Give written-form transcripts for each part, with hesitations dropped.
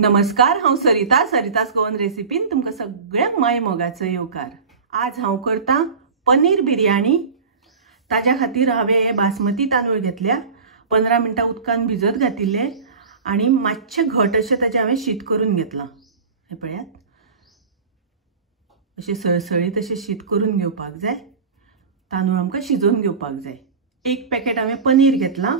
नमस्कार, हांव सरितास गोवन रेसिपीन तुमकां सगळ्यांक माय मोगाचो येवकार। आज हांव करता पनीर बिर्याणी। ताज्या खातीर हांवें बासमती तांदूळ घेतल्या, 15 मिनटां उदकान भिजत घातिल्ले आनी मातशे घट अशें ताजें हांवें शीत करून घेतलां। हे पळयात, अशें सळसळीत अशें शीत करून घेवपाक जाय। तांदूळ आमकां शिजोवन घेवपाक जाय। एक पॅकेट हांवें पनीर घेतलां,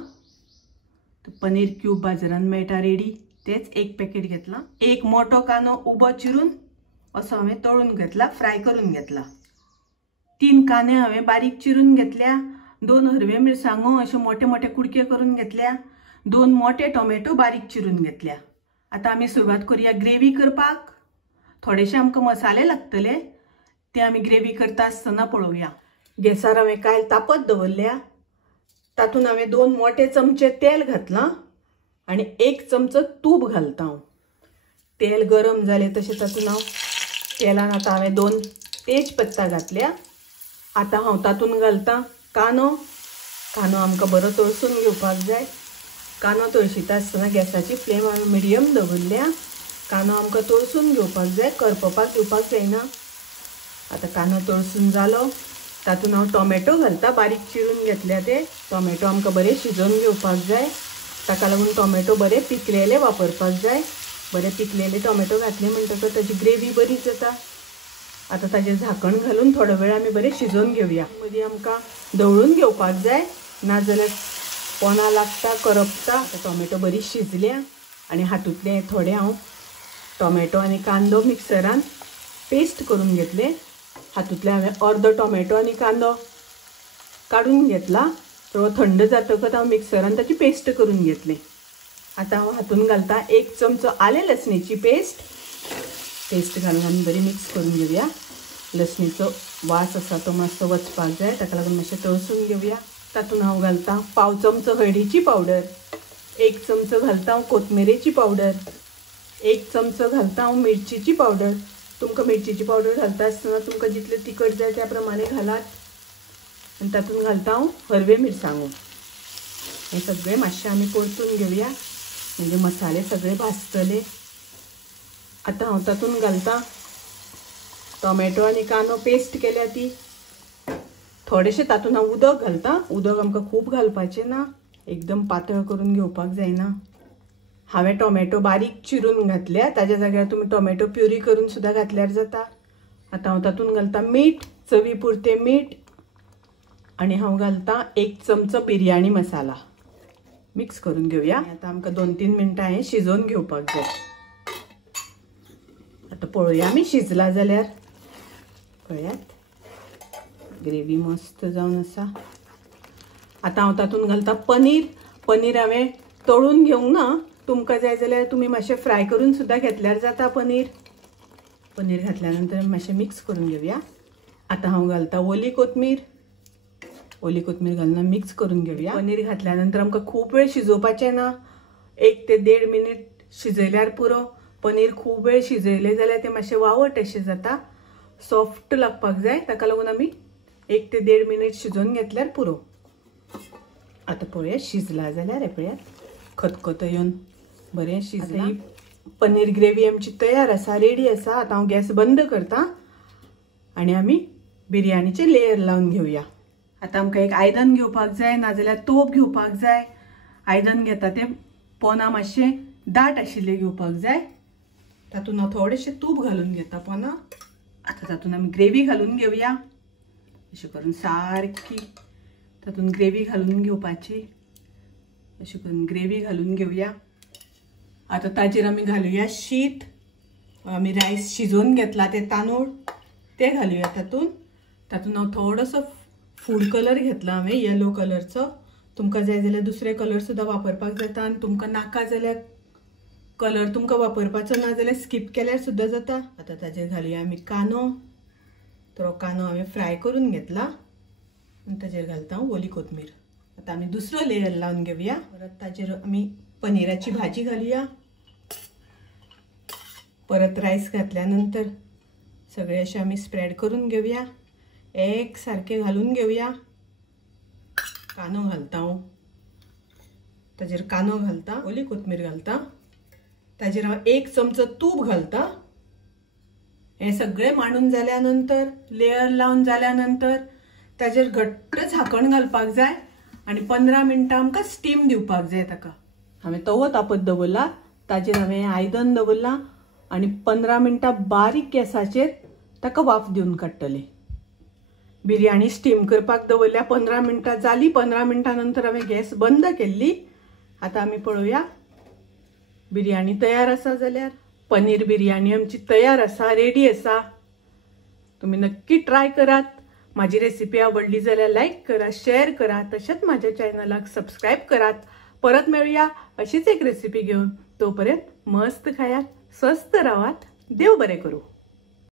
पनीर क्यूब बाजारांत मेळटा रेडी, तेच एक पॅकेट घेतला। एक मोठो कांदो उबो चिरून असो हांवें तळून घेतला, फ्राय करून घेतला। 3 कांदे हांवें बारीक चिरून घेतल्या। 2 हरवे मिरसांगो अशे मोठे मोठे कुडके करून घेतल्या। 2 मोठे टोमॅटो बारीक चिरून घेतल्या। आता आमी सुरवात करूया ग्रेव्ही करपाक। थोडेशे आमकां मसाले लागतले, ते आमी ग्रेव्ही करता आसतना पळोवया। गॅसार हांवें कायल तापत दवरल्या, तातूंत हांवें 2 मोठे चमचे तेल घातलां आणि 1 चमचो तूप घालता। तेल गरम जालें तशें तातूंत हांव तेलान आतां हांवें 2 तेजपत्ता घातल्या। आतां हांव तातूंत घालता कांदो। कांदो आमकां बरो तळसून घेवपाक जाय। कांदो तळशिता आसतना गॅसाची फ्लेम हांवें मिडियम दवरल्या। कांदो आमकां तळसून घेवपाक जाय, करपपाक घेवपाक जायना। आतां कांदो तळसून जालो, तातूंत हांव टोमॅटो घालता, बारीक चिरून घेतल्या ते। टोमॅटो आमकां बरे शिजोवन घेवपाक जाय, ताका लागून टोमॅटो बरे पिकलेले वापरपाक जाय। बरे पिकलेले टोमॅटो घातले म्हणटकच ताजी ग्रेव्ही बरी जाता। आतां ताजेर झाकण घालून थोडो वेळ आमी बरे शिजोवन घेवया। मदीं आमकां दवळून घेवपाक जाय, नाजाल्यार पोना लागता, करपता। आतां टोमॅटो बरी शिजल्या आनी हातूंतले थोडे हांव टोमॅटो आनी कांदो मिक्सरान पेस्ट करून घेतले। हातूंतले हांवें अर्दो टोमॅटो आनी कांदो काडून घेतला। तो थंड जातकच हांव मिक्सरान ताची पेस्ट करून घेतली। आतां हांव हातूंत घालता 1 चमचो आले लसणीची पेस्ट घालून आमी बरी मिक्स करून घेवया। लसणीचो वास आसा तो मातसो वचपाक जाय, ताका लागून मातशें तळसून घेवया। तातूंत हांव घालता पाव चमचो हळदीची पावडर, 1 चमचो घालता हांव कोथमिरेची पावडर, 1 चमचो घालता हांव मिरचीची पावडर। तुमकां मिरचीची पावडर घालता आसतना तुमकां जितलें तिखट जाय त्या प्रमाणे घालात। आनी तातूंत घालता हांव हरवे मिरसांगो। हे सगळे मातशें आमी परतून घेवया, म्हणजे मसाले सगळे भाजतले। आतां हांव तातूंत घालता टोमॅटो आनी कांदो पेस्ट केल्या ती। थोडेशें तातूंत हांव उदक घालता। उदक आमकां खूब घालपाचें ना, एकदम पातळ करून घेवपाक जायना। हांवें टोमॅटो बारीक चिरून घातल्या, ताज्या जाग्यार तुमी टोमॅटो प्युरी करून सुद्दां घातल्यार जाता। आतां हांव तातूंत घालता मीठ, चवी पुरतें मीठ, आनी हांव घालता 1 चमचो बिर्याणी मसाला। मिक्स करून घेवया। आतां आमकां 2-3 मिनटां हें शिजोवन घेवपाक जाय। आतां पळोवया आमी शिजला जाल्यार। पळयात, ग्रेव्ही मस्त जावन आसा। आतां हांव तातूंत घालता पनीर। पनीर हांवें तळून घेवंक ना, तुमकां जाय जाल्यार तुमी मातशें फ्राय करून सुद्दां घेतल्यार जाता। पनीर घातल्या नंतर मातशें मिक्स करून घेवया। आतां हांव घालता ओली कोथमीर घालून मिक्स करून घेवया। पनीर घातल्या नंतर आमकां खूब वेळ शिजोवपाचें ना, 1 ते 1.5 मिनीट शिजयल्यार पुरो। पनीर खूब वेळ शिजयलें जाल्यार तें मातशें वावट अशें जाता, सॉफ्ट लागपाक जाय, ताका लागून आमी 1 ते 1.5 मिनीट शिजोवन घेतल्यार पुरो। आतां पळया शिजला जाल्यार, हे पळयात खतखतो येवन बरें शिजलां। पनीर ग्रेव्ही आमची तयार आसा, रेडी आसा। आतां हांव गॅस बंद करता आनी आमी बिर्याणीचे लेयर लावन घेवया। आतां आमकां एक आयदन घेवपाक जाय, नाजाल्यार तोप घेवपाक जाय। आयदन घेता तें पोना मातशें दाट आशिल्लें घेवपाक जाय। तातूंत हांव थोडेशें तूप घालून घेता पोना। आतां तातूंत आमी ग्रेव्ही घालून घेवया। अशें करून सारकी तातूंत ग्रेव्ही घालून घेवपाची। अशें करून ग्रेव्ही घालून घेवया। आतां ताजेर आमी घालुया शीत। आमी रायस शिजोवन घेतला ते तांदूळ ते घालुया तातूंत हांव थोडोसो फूड कलर घेतला हांवें, येलो कलरचो। तुमकां जाय जाल्यार दुसरे कलर सुद्दां वापरपाक जाता, आनी तुमकां नाका जाल्यार कलर तुमकां वापरपाचो ना जाल्यार स्कीप केल्यार सुद्दां जाता। आतां ताजेर घालुया आमी कांदो। तो कांदो हांवें फ्राय करून घेतला आनी ताजेर घालता हांव ओली कोथमीर। आतां आमी दुसरो लेयर लावन घेवया। परत ताजेर आमी पनीराची भाजी घालुया। परत रायस घातल्या नंतर सगळे अशें आमी स्प्रेड करून घेवया, एक सारखे घालून घेवया। कांदो घालता हांव, ताजेर कांदो घालता, ओली कोथमीर घालता ताजेर हांव 1 चमचो तूप घालता। हे सगळे मांडून जाल्यानंतर लेयर लावन जाल्यानंतर ताजेर घट्ट झाकण घालपाक जाय आणि 15 मिनटां आमकां स्टीम दिवपाक जाय ताका। हांवें तवो तापत दवरला, ताजेर हांवें आयदन दवरला आणि 15 मिनटां बारीक गॅसाचेर ताका वाफ दिवन काडटले। बिरयाणी स्टीम करपाक दवरल्या 15 मिनटां जाली। 15 मिनटां नंतर हांवें गॅस बंद केल्ली। आता आमी पळोवया बिरयाणी तयार आसा जाल्यार। पनीर बिरयाणी आमची तयार आसा, रेडी आसा। तुम्ही नक्की ट्राय करात। माझी रेसिपी आवडली जाल्यार लाईक करा, शेअर करा, तसेच माझ्या चॅनलाक सबस्क्राईब करात। परत मिळूया अशीच एक रेसिपी घेऊन। तोपर्यंत मस्त खायात, स्वस्त राहात, देव बरे करू।